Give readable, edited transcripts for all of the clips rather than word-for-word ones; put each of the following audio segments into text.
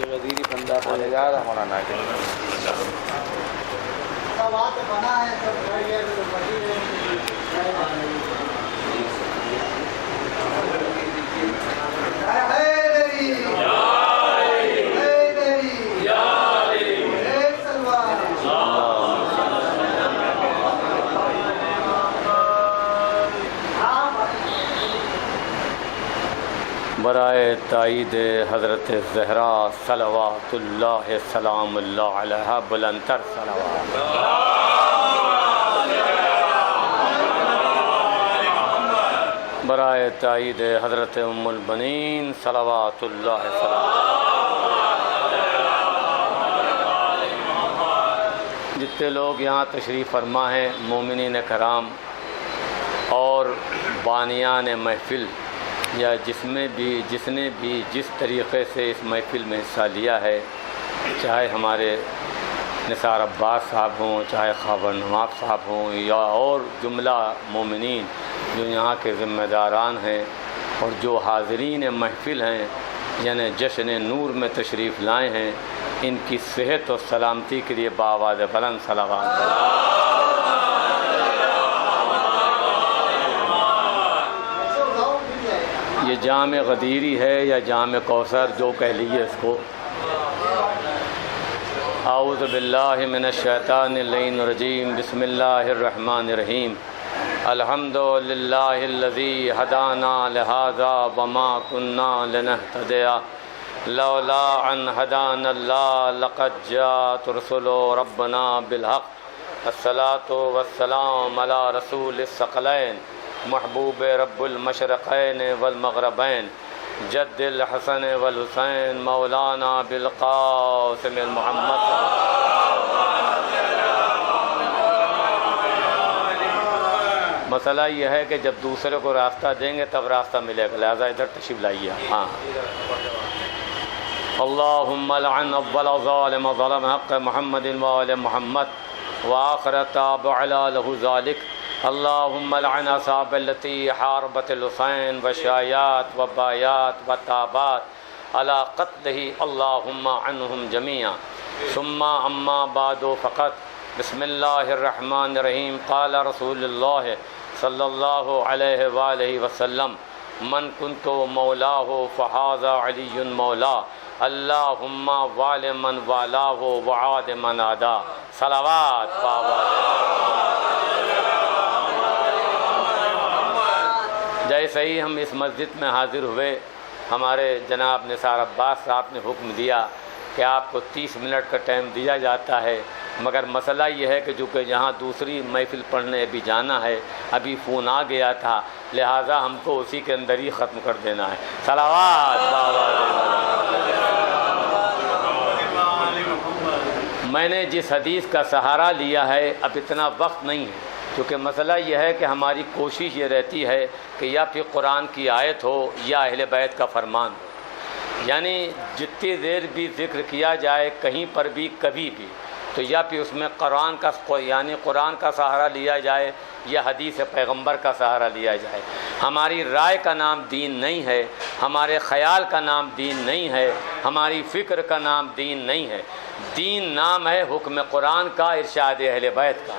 یہ غدیری بندہ بولے گا مولانا کے برائے تائید حضرت زہرا صلوات اللہ سلام اللہ علیہ بلندتر صلوات. برائے تائید حضرت ام البنین صلوات اللہ سلام. جتنے لوگ یہاں تشریف فرما ہیں مومنین کرام اور بانیان محفل یا جس نے بھی جس طریقے سے اس محفل میں حصہ لیا ہے، چاہے ہمارے نثار عباس صاحب ہوں، چاہے خاور نواب صاحب ہوں، یا اور جملہ مومنین جو یہاں کے ذمہ داران ہیں اور جو حاضرین محفل ہیں، یعنی جشن نور میں تشریف لائے ہیں، ان کی صحت اور سلامتی کے لیے بآواز بلند صلوات. یہ جام غدیری ہے یا جام کوثر، جو کہہ لیجیے اس کو. اعوذ باللہ من الشیطان اللعین الرجیم. بسم اللہ الرحمن الرحیم. الحمد للہ الذی ہدانا لہذا وما کنا لنہتدی لولا ان ہدانا اللہ لقد جاءت رسل ربنا بالحق. الصلاۃ والسلام علی رسول الثقلین محبوب رب المشرقین والمغربین جد الحسن والحسین مولانا بالقاسم المحمد. مسئلہ یہ ہے کہ جب دوسرے کو راستہ دیں گے تب راستہ ملے گا، لہذا ادھر تشریف لائیے. ہاں. اللہم لعن اول ظالم ظلم حق محمد وآل محمد وآخر تابع له ذلك. اللہم لعن اصحاب التي حاربت الحسین وشایات وبایات وتابات على قتله. اللہم عنہم جميعا. ثم اما بعد فقط. بسم اللہ الرحمن الرحیم. قال رسول اللہ صلی اللہ علیہ وآلہ وسلم من کنت مولاہ فہذا علی مولا. اللہم وال من والاہ وعاد من عادا. صلوات جیسے ہی ہم اس مسجد میں حاضر ہوئے، ہمارے جناب نثار عباس صاحب نے حکم دیا کہ آپ کو 30 منٹ کا ٹائم دیا جاتا ہے، مگر مسئلہ یہ ہے کہ جو کہ یہاں دوسری محفل پڑھنے ابھی جانا ہے، ابھی فون آ گیا تھا، لہٰذا ہم کو اسی کے اندر ہی ختم کر دینا ہے. صلوات. میں نے جس حدیث کا سہارا لیا ہے، اب اتنا وقت نہیں ہے، کیونکہ مسئلہ یہ ہے کہ ہماری کوشش یہ رہتی ہے کہ یا پھر قرآن کی آیت ہو یا اہل بیت کا فرمان ہو، یعنی جتنی دیر بھی ذکر کیا جائے کہیں پر بھی کبھی بھی تو یا پھر اس میں قرآن کا سہارا لیا جائے یا حدیث پیغمبر کا سہارا لیا جائے. ہماری رائے کا نام دین نہیں ہے، ہمارے خیال کا نام دین نہیں ہے، ہماری فکر کا نام دین نہیں ہے. دین نام ہے حکم قرآن کا، ارشاد اہل بیت کا،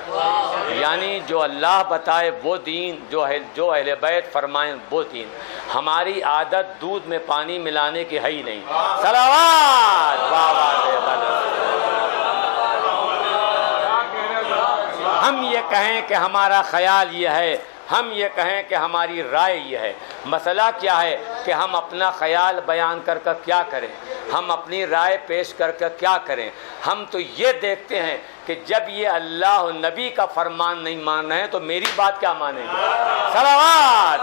یعنی جو اللہ بتائے وہ دین، جو اہل بیت فرمائیں وہ دین. ہماری عادت دودھ میں پانی ملانے کی ہے ہی نہیں. صلوات. ہم یہ کہیں کہ ہمارا خیال یہ ہے، ہم یہ کہیں کہ ہماری رائے یہ ہے. مسئلہ کیا ہے کہ ہم اپنا خیال بیان کر کر کیا کریں، ہم اپنی رائے پیش کر کر کیا کریں. ہم تو یہ دیکھتے ہیں کہ جب یہ اللہ و نبی کا فرمان نہیں مان رہے ہیں تو میری بات کیا مانیں گے. صلوات.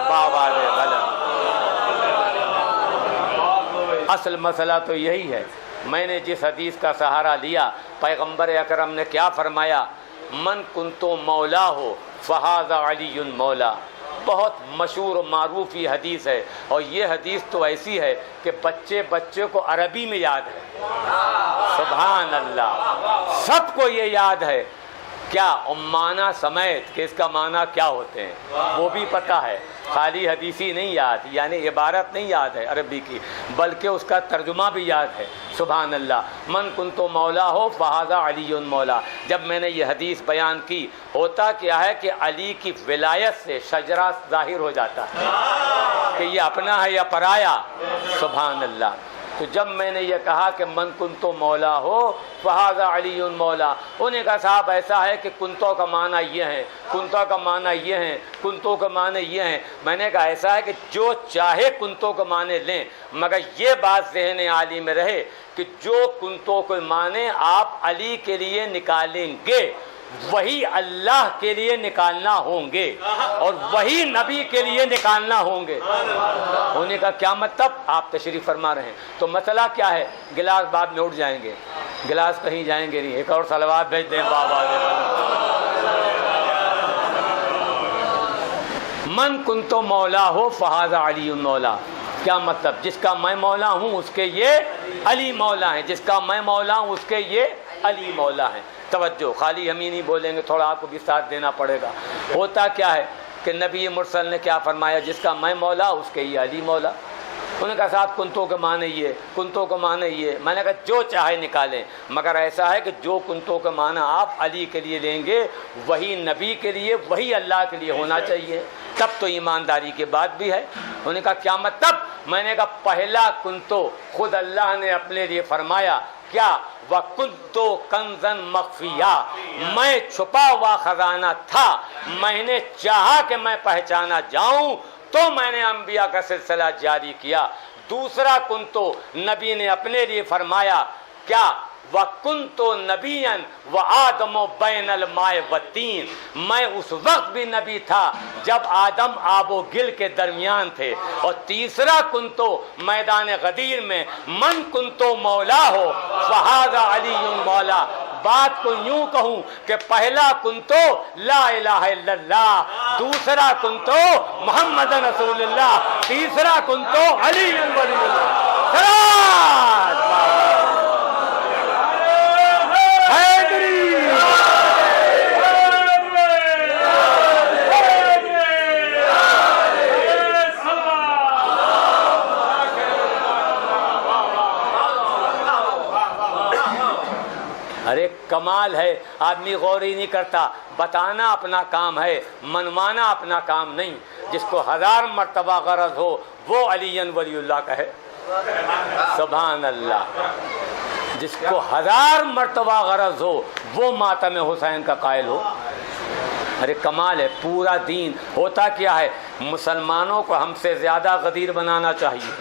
اصل مسئلہ تو یہی ہے. میں نے جس حدیث کا سہارا لیا، پیغمبر اکرم نے کیا فرمایا؟ من کنتو مولا ہو فہذا علی مولا. بہت مشہور و معروف یہ حدیث ہے، اور یہ حدیث تو ایسی ہے کہ بچے کو عربی میں یاد ہے. سبحان اللہ، سب کو یہ یاد ہے. کیا معنی سمیت کہ اس کا معنی کیا ہوتے ہیں وہ بھی پتہ ہے، خالی حدیثی نہیں یاد، یعنی عبارت نہیں یاد ہے عربی کی، بلکہ اس کا ترجمہ بھی یاد ہے۔ سبحان اللہ، من کنتو مولا ہو فہذا علی مولا۔ جب میں نے یہ حدیث بیان کی، ہوتا کیا ہے کہ علی کی ولایت سے شجرہ ظاہر ہو جاتا ہے کہ یہ اپنا ہے یا پرایا۔ سبحان اللہ۔ تو جب میں نے یہ کہا کہ من کنتو مولا ہو فہذا علی مولا، انہوں نے کہا صاحب ایسا ہے کہ کنتو کا معنی یہ ہے، کنتو کا معنی یہ ہے، کنتو کا معنی یہ ہیں۔ میں نے کہا ایسا ہے کہ جو چاہے کنتو کا معنی لیں، مگر یہ بات ذہن عالی میں رہے کہ جو کنتو کے معنی آپ علی کے لیے نکالیں گے وہی اللہ کے لیے نکالنا ہوں گے اور وہی نبی کے لیے نکالنا ہوں گے۔ انہوں نے کہا کیا مطلب؟ آپ تشریف فرما رہے ہیں تو مسئلہ کیا ہے؟ گلاس بعد میں اٹھ جائیں گے، گلاس کہیں جائیں گے نہیں، ایک اور صلوات بھیج دیں بابا۔ من کنتو مولا ہو فہذا علی مولا، کیا مطلب؟ جس کا میں مولا ہوں اس کے یہ علی مولا ہیں، جس کا میں مولا ہوں اس کے یہ علی مولا ہیں۔ توجہ، خالی ہم ہی نہیں بولیں گے، تھوڑا آپ کو بھی ساتھ دینا پڑے گا۔ ہوتا کیا ہے کہ نبی مرسل نے کیا فرمایا؟ جس کا میں مولا اس کے یہ علی مولا۔ انہوں نے کہا صاحب کنتوں کے معنی یہ، کنتوں کے معنی یہ۔ میں نے کہا جو چاہے نکالیں، مگر ایسا ہے کہ جو کنتوں کے معنی آپ علی کے لیے لیں گے وہی نبی کے لیے، وہی اللہ کے لیے ہونا چاہیے، تب تو ایمانداری کی بات بھی ہے۔ انہوں نے کہا کیا مطلب؟ میں نے کہا پہلا کنتو خود اللہ نے اپنے لیے فرمایا، کیا؟ وَكُنْتُ كَنْزًا مَخْفِيًّا، میں چھپا ہوا خزانہ تھا، میں نے چاہا کہ میں پہچانا جاؤں تو میں نے انبیاء کا سلسلہ جاری کیا۔ دوسرا کنتو نبی نے اپنے لیے فرمایا، کیا؟ وَكُنْتُ نَبِيًّا وَآدَمُ بَيْنَ الْمَاءِ وَالطِّينِ، میں اس وقت بھی نبی تھا جب آدم آب و گل کے درمیان تھے۔ اور تیسرا کنتو میدان غدیر میں من کنتو مولا ہو فہذا علی مولا۔ بات کو یوں کہوں کہ پہلا کنتو لا الہ الا اللہ، دوسرا کنتو محمد رسول اللہ، تیسرا کنتو علی ولی اللہ۔ ارے کمال ہے، آدمی غور ہی نہیں کرتا، بتانا اپنا کام ہے، منوانا اپنا کام نہیں۔ جس کو 1000 مرتبہ غرض ہو وہ علی ولی اللہ کا ہے۔ سبحان اللہ۔ جس کو 1000 مرتبہ غرض ہو وہ ماتم حسین کا قائل ہو۔ ارے کمال ہے، پورا دین۔ ہوتا کیا ہے؟ مسلمانوں کو ہم سے زیادہ غدیر بنانا چاہیے،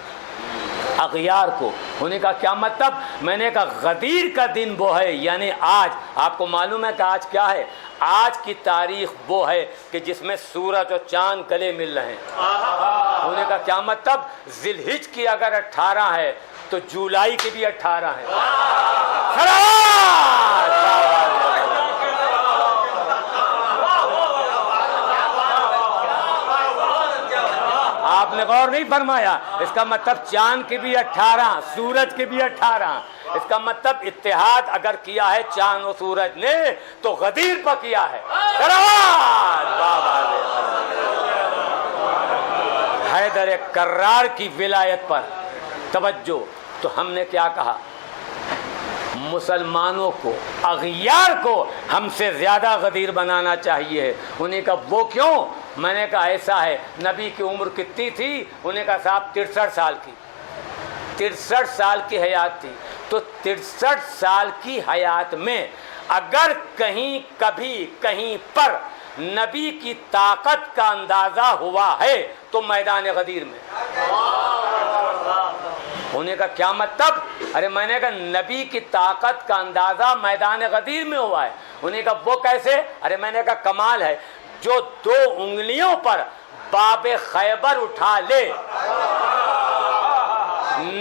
اغیار کو۔ انہوں نے کہا کیا مطلب؟ میں نے کہا غدیر کا دن وہ ہے، یعنی آج۔ آپ کو معلوم ہے کہ آج کیا ہے؟ آج کی تاریخ وہ ہے کہ جس میں سورج اور چاند گلے مل رہے ہیں۔ انہوں نے کہا کیا مطلب؟ ذی الحجہ کی اگر 18 ہے تو جولائی کی بھی 18 ہے۔ آپ نے غور نہیں فرمایا؟ اس کا مطلب چاند کی بھی 18، سورج کی بھی 18۔ اس کا مطلب اتحاد اگر کیا ہے چاند و سورج نے تو غدیر پر کیا ہے۔ حیدر کرار کی ولایت پر توجہ۔ تو ہم نے کیا کہا؟ مسلمانوں کو، اغیار کو ہم سے زیادہ غدیر بنانا چاہیے۔ انہیں کہا وہ کیوں؟ میں نے کہا ایسا ہے، نبی کی عمر کتنی تھی؟ انہیں کہا صاحب 63 سال کی، 63 سال کی حیات تھی۔ تو 63 سال کی حیات میں اگر کہیں کبھی کہیں پر نبی کی طاقت کا اندازہ ہوا ہے تو میدان غدیر میں۔ انہوں نے کہا کیا مطلب؟ ارے میں نے کہا نبی کی طاقت کا اندازہ میدان غدیر میں ہوا ہے۔ انہوں نے کہا وہ کیسے؟ ارے میں نے کہا کمال ہے، جو 2 انگلیوں پر باب خیبر اٹھا لے،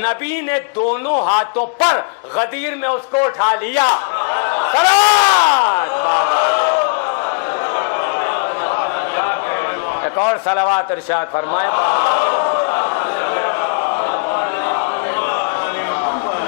نبی نے دونوں ہاتھوں پر غدیر میں اس کو اٹھا لیا۔ ایک اور صلوات ارشاد فرمائے۔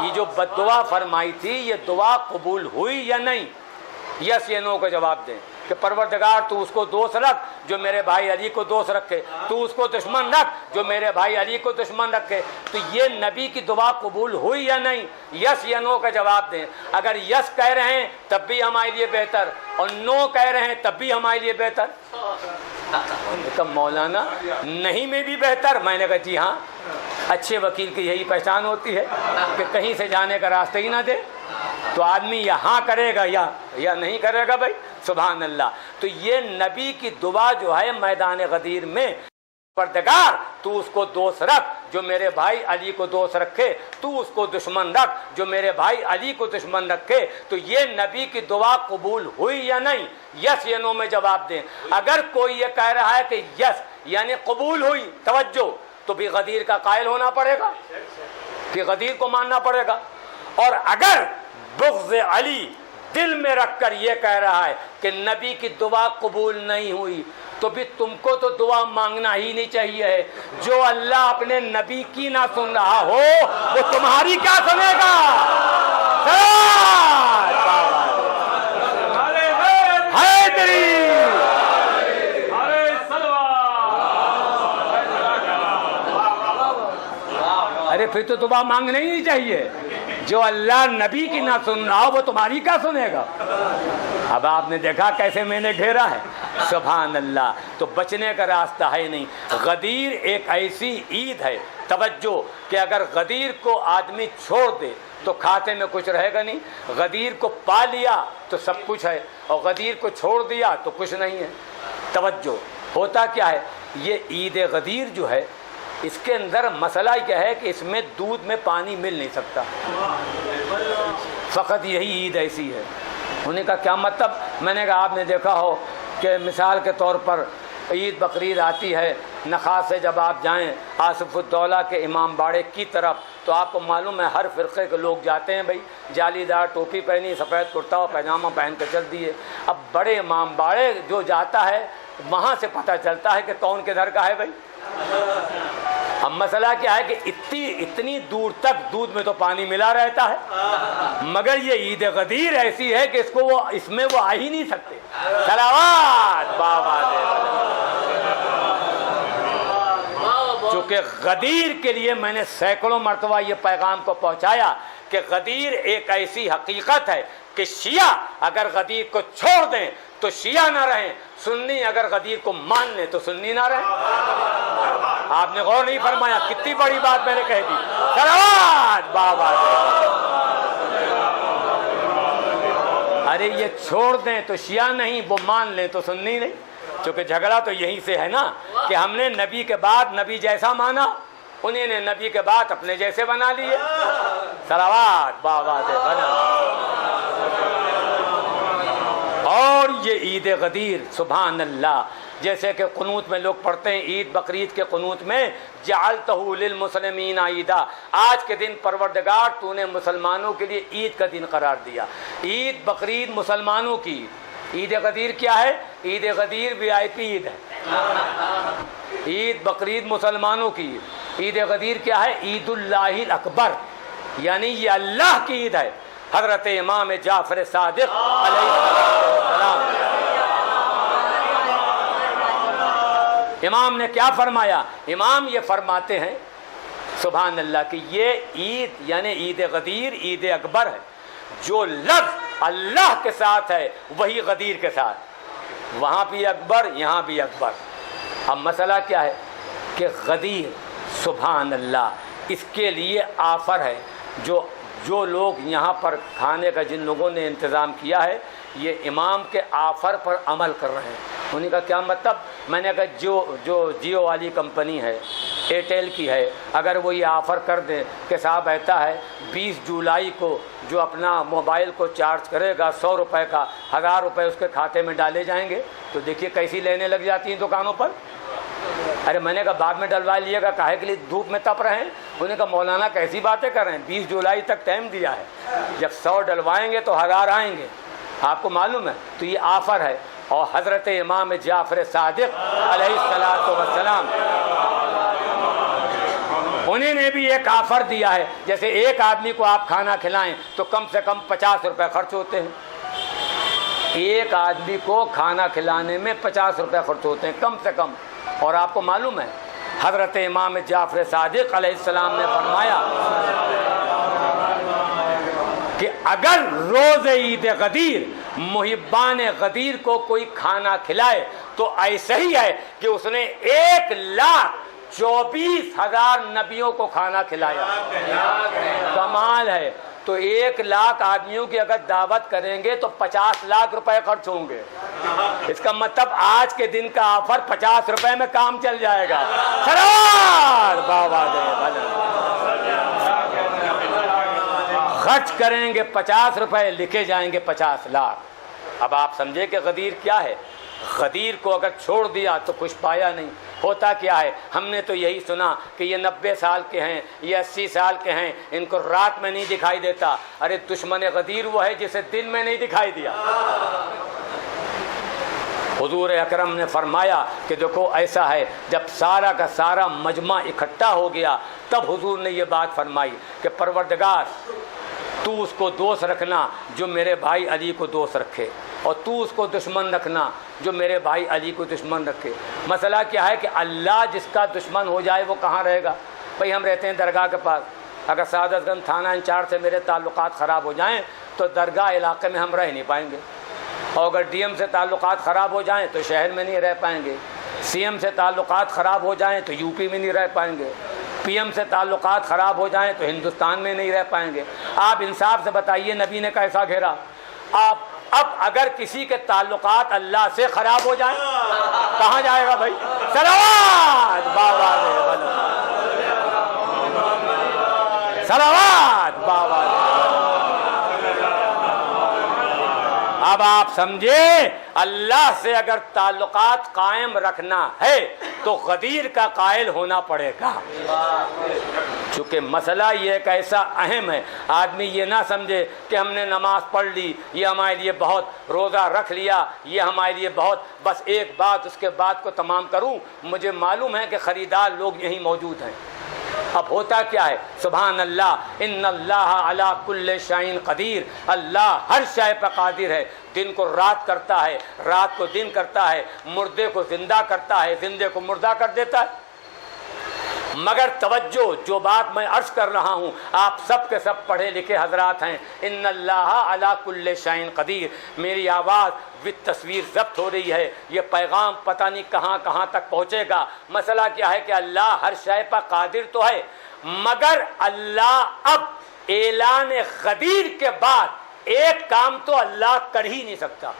یہ جو بد دعا فرمائی تھی یہ دعا قبول ہوئی یا نہیں؟ یس یا نو کا جواب دیں کہ پروردگار تو اس کو دوست رکھ جو میرے بھائی علی کو دوست رکھے، تو اس کو دشمن رکھ جو میرے بھائی علی کو دشمن رکھے۔ تو یہ نبی کی دعا قبول ہوئی یا نہیں؟ یس یا نو کا جواب دیں۔ اگر یس کہہ رہے ہیں تب بھی ہمارے لیے بہتر، اور نو کہہ رہے ہیں تب بھی ہمارے لیے بہتر۔ کہا مولانا نہیں میں بھی بہتر؟ میں نے کہا جی ہاں، اچھے وکیل کی یہی پہچان ہوتی ہے کہ کہیں سے جانے کا راستہ ہی نہ دے، تو آدمی یہاں کرے گا یا نہیں کرے گا بھائی، سبحان اللہ۔ تو یہ نبی کی دعا جو ہے میدان غدیر میں، پروردگار تو اس کو دوست رکھ جو میرے بھائی علی کو دوست رکھے، تو اس کو دشمن رکھ جو میرے بھائی علی کو دشمن رکھے، تو یہ نبی کی دعا قبول ہوئی یا نہیں؟ یس یا نو میں جواب دیں۔ اگر کوئی یہ کہہ رہا ہے کہ یس یعنی قبول ہوئی، توجہ، تو بھی غدیر کا قائل ہونا پڑے گا، کہ غدیر کو ماننا پڑے گا۔ اور اگر بغض علی دل میں رکھ کر یہ کہہ رہا ہے کہ نبی کی دعا قبول نہیں ہوئی، تو بھی تم کو تو دعا مانگنا ہی نہیں چاہیے ہے۔ جو اللہ اپنے نبی کی نہ سن رہا ہو وہ تمہاری کیا سنے گا؟ ارے پھر تو دعا مانگنا ہی نہیں چاہیے۔ جو اللہ نبی کی نہ سن رہا ہو وہ تمہاری کیا سنے گا؟ اب آپ نے دیکھا کیسے میں نے گھیرا ہے، سبحان اللہ۔ تو بچنے کا راستہ ہے نہیں۔ غدیر ایک ایسی عید ہے، توجہ، کہ اگر غدیر کو آدمی چھوڑ دے تو کھاتے میں کچھ رہے گا نہیں۔ غدیر کو پا لیا تو سب کچھ ہے، اور غدیر کو چھوڑ دیا تو کچھ نہیں ہے۔ توجہ، ہوتا کیا ہے، یہ عید غدیر جو ہے اس کے اندر مسئلہ کیا ہے کہ اس میں دودھ میں پانی مل نہیں سکتا، فقط یہی عید ایسی ہے۔ انہوں نے کہا کیا مطلب؟ میں نے کہا آپ نے دیکھا ہو کہ مثال کے طور پر عید بقرعید آتی ہے، نخاس سے جب آپ جائیں آصف الدولہ کے امام باڑے کی طرف، تو آپ کو معلوم ہے ہر فرقے کے لوگ جاتے ہیں بھائی، جالی دار ٹوپی پہنی، سفید کرتا اور پیجامہ پہن کے چل دیے۔ اب بڑے امام باڑے جو جاتا ہے وہاں سے پتہ چلتا ہے کہ کون کدھر کا ہے بھائی۔ اب مسئلہ کیا ہے کہ اتنی دور تک دودھ میں تو پانی ملا رہتا ہے، مگر یہ عید غدیر ایسی ہے کہ اس میں وہ آ ہی نہیں سکتے۔ صلوات بابا دے۔ چونکہ غدیر کے لیے میں نے سینکڑوں مرتبہ یہ پیغام کو پہنچایا کہ غدیر ایک ایسی حقیقت ہے کہ شیعہ اگر غدیر کو چھوڑ دیں تو شیعہ نہ رہیں، سنی اگر غدیر کو مان لیں تو سنی نہ رہیں۔ آپ نے غور نہیں فرمایا، کتنی بڑی بات میں نے کہہ دی۔ صلوات بابا دے۔ ارے یہ چھوڑ دیں تو شیعہ نہیں، وہ مان لیں تو سنی نہیں۔ چونکہ جھگڑا تو یہیں سے ہے نا کہ ہم نے نبی کے بعد نبی جیسا مانا، انہیں نے نبی کے بعد اپنے جیسے بنا لیے۔ صلوات بابا دے بنا۔ اور یہ عید غدیر، سبحان اللہ، جیسے کہ قنوت میں لوگ پڑھتے ہیں عید بقرعید کے قنوت میں، جعلتہ للمسلمین عیدا، آج کے دن پروردگار تو نے مسلمانوں کے لیے عید کا دن قرار دیا۔ عید بقرعید مسلمانوں کی، عید غدیر کیا ہے؟ عید غدیر VIP عید ہے۔ عید بقرعید مسلمانوں کی، عید غدیر کیا ہے؟ عید اللہ الاکبر، یعنی یہ اللہ کی عید ہے۔ حضرت امام جعفر صادق علیہ السلام، امام نے کیا فرمایا؟ امام یہ فرماتے ہیں سبحان اللہ کہ یہ عید یعنی عید غدیر عید اکبر ہے، جو لفظ اللہ کے ساتھ ہے وہی غدیر کے ساتھ، وہاں بھی اکبر یہاں بھی اکبر۔ اب مسئلہ کیا ہے کہ غدیر سبحان اللہ اس کے لیے آفر ہے، جو لوگ یہاں پر کھانے کا جن لوگوں نے انتظام کیا ہے یہ امام کے آفر پر عمل کر رہے ہیں۔ انہیں کا کیا مطلب؟ میں نے کہا جو جیو والی کمپنی ہے، ایئرٹیل کی ہے، اگر وہ یہ آفر کر دیں کہ صاحب ایسا ہے 20 جولائی کو جو اپنا موبائل کو چارج کرے گا 100 روپے کا 1000 روپے اس کے کھاتے میں ڈالے جائیں گے، تو دیکھیے کیسی لینے لگ جاتی ہیں دکانوں پر۔ ارے میں نے کہا بعد میں ڈلوا لیے گا، کاہے کے لیے دھوپ میں تپ رہے ہیں؟ انہوں نے کہا مولانا کیسی باتیں کر رہے ہیں، 20 جولائی تک ٹائم دیا ہے، جب 100 ڈلوائیں گے تو 1000 آئیں گے، آپ کو معلوم ہے۔ تو یہ آفر ہے، اور حضرت امام جعفر صادق علیہ السلام انہیں نے بھی ایک آفر دیا ہے، جیسے ایک آدمی کو آپ کھانا کھلائیں تو کم سے کم 50 روپے خرچ ہوتے ہیں، ایک آدمی کو کھانا کھلانے میں 50 روپے خرچ ہوتے ہیں کم سے کم۔ اور آپ کو معلوم ہے حضرت امام جعفر صادق علیہ السلام نے فرمایا کہ اگر روز عید غدیر محبان غدیر کو کوئی کھانا کھلائے تو ایسا ہی ہے کہ اس نے 1,24,000 نبیوں کو کھانا کھلایا۔ کمال ہے۔ تو 1,00,000 آدمیوں کی اگر دعوت کریں گے تو 50 لاکھ روپے خرچ ہوں گے۔ اس کا مطلب آج کے دن کا آفر 50 روپے میں کام چل جائے گا۔ سرور بابا دے خرچ کریں گے 50 روپے، لکھے جائیں گے 50 لاکھ۔ اب آپ سمجھے کہ غدیر کیا ہے۔ غدیر کو اگر چھوڑ دیا تو کچھ پایا نہیں۔ ہوتا کیا ہے، ہم نے تو یہی سنا کہ یہ 90 سال کے ہیں، یہ 80 سال کے ہیں، ان کو رات میں نہیں دکھائی دیتا۔ ارے دشمن غدیر وہ ہے جسے دن میں نہیں دکھائی دیا۔ حضور اکرم نے فرمایا کہ دیکھو ایسا ہے، جب سارا کا سارا مجمع اکٹھا ہو گیا تب حضور نے یہ بات فرمائی کہ پروردگار تو اس کو دوست رکھنا جو میرے بھائی علی کو دوست رکھے، اور تو اس کو دشمن رکھنا جو میرے بھائی علی کو دشمن رکھے۔ مسئلہ کیا ہے کہ اللہ جس کا دشمن ہو جائے وہ کہاں رہے گا؟ بھئی ہم رہتے ہیں درگاہ کے پاس، اگر سعادت گنج تھانہ انچارج سے میرے تعلقات خراب ہو جائیں تو درگاہ علاقے میں ہم رہ نہیں پائیں گے، اور اگر ڈی ایم سے تعلقات خراب ہو جائیں تو شہر میں نہیں رہ پائیں گے، سی ایم سے تعلقات خراب ہو جائیں تو یو پی میں نہیں رہ پائیں گے، پی ایم سے تعلقات خراب ہو جائیں تو ہندوستان میں نہیں رہ پائیں گے۔ آپ انصاف سے بتائیے نبی نے کیسا گھیرا؟ اب اگر کسی کے تعلقات اللہ سے خراب ہو جائیں کہاں جائے گا بھائی؟ صلوات بابا دے بلو، صلوات بابا دے۔ اب آپ سمجھے اللہ سے اگر تعلقات قائم رکھنا ہے تو غدیر کا قائل ہونا پڑے گا۔ چونکہ مسئلہ یہ ایک ایسا اہم ہے، آدمی یہ نہ سمجھے کہ ہم نے نماز پڑھ لی یہ ہمارے لیے بہت، روزہ رکھ لیا یہ ہمارے لیے بہت، بس ایک بات اس کے بعد کو تمام کروں، مجھے معلوم ہے کہ خریدار لوگ یہیں موجود ہیں۔ اب ہوتا کیا ہے؟ سبحان اللہ، ان اللہ علی کل شیء قدیر، اللہ ہر شے پر قادر ہے۔ دن کو رات کرتا ہے، رات کو دن کرتا ہے، مردے کو زندہ کرتا ہے، زندے کو مردہ کر دیتا ہے۔ مگر توجہ، جو بات میں عرض کر رہا ہوں آپ سب کے سب پڑھے لکھے حضرات ہیں، ان اللہ علی کل شیء قدیر۔ میری آواز وتھ تصویر ضبط ہو رہی ہے، یہ پیغام پتہ نہیں کہاں کہاں تک پہنچے گا۔ مسئلہ کیا ہے کہ اللہ ہر شے پر قادر تو ہے، مگر اللہ اب اعلان غدیر کے بعد ایک کام تو اللہ کر ہی نہیں سکتا۔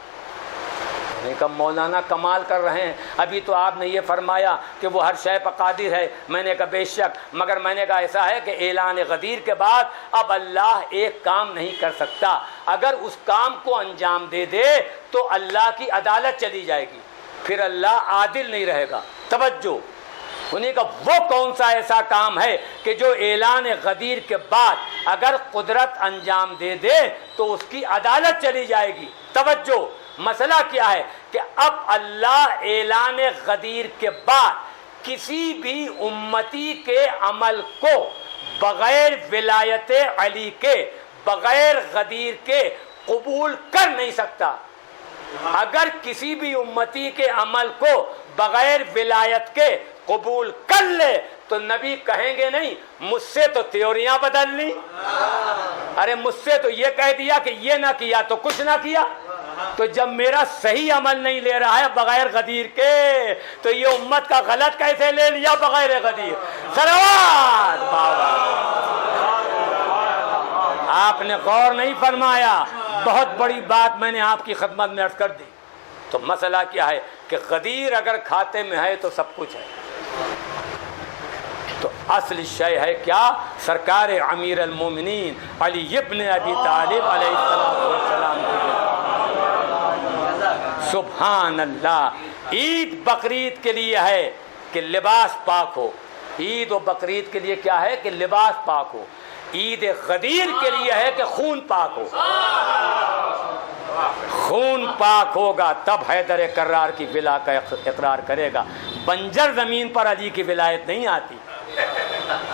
میں نے کہا مولانا کمال کر رہے ہیں، ابھی تو آپ نے یہ فرمایا کہ وہ ہر شے پر قادر ہے۔ میں نے کہا بے شک، مگر میں نے کہا ایسا ہے کہ اعلان غدیر کے بعد اب اللہ ایک کام نہیں کر سکتا، اگر اس کام کو انجام دے دے تو اللہ کی عدالت چلی جائے گی، پھر اللہ عادل نہیں رہے گا۔ توجہ، انہیں کہا وہ کون سا ایسا کام ہے کہ جو اعلان غدیر کے بعد اگر قدرت انجام دے دے تو اس کی عدالت چلی جائے گی۔ توجہ، مسئلہ کیا ہے کہ اب اللہ اعلان غدیر کے بعد کسی بھی امتی کے عمل کو بغیر ولایت علی کے، بغیر غدیر کے قبول کر نہیں سکتا۔ اگر کسی بھی امتی کے عمل کو بغیر ولایت کے قبول کر لے تو نبی کہیں گے نہیں مجھ سے تو تھیوریاں بدل لی، ارے مجھ سے تو یہ کہہ دیا کہ یہ نہ کیا تو کچھ نہ کیا، تو جب میرا صحیح عمل نہیں لے رہا ہے بغیر غدیر کے تو یہ امت کا غلط کیسے لے لیا بغیر غدیر؟ صلوات بابا۔ آپ نے غور نہیں فرمایا، بہت بڑی بات میں نے آپ کی خدمت میں عرض کر دی۔ تو مسئلہ کیا ہے کہ غدیر اگر کھاتے میں ہے تو سب کچھ ہے۔ تو اصل شے ہے کیا؟ سرکار امیر المومنین علی ابن ابی طالب علیہ السلام کی۔ سبحان اللہ۔ عید بقرعید کے لیے ہے کہ لباس پاک ہو، عید و بقرعید کے لیے کیا ہے کہ لباس پاک ہو، عید غدیر کے لیے ہے کہ خون پاک ہو۔ خون پاک ہوگا تب حیدر کرار کی ولا کا اقرار کرے گا۔ بنجر زمین پر علی کی ولایت نہیں آتی۔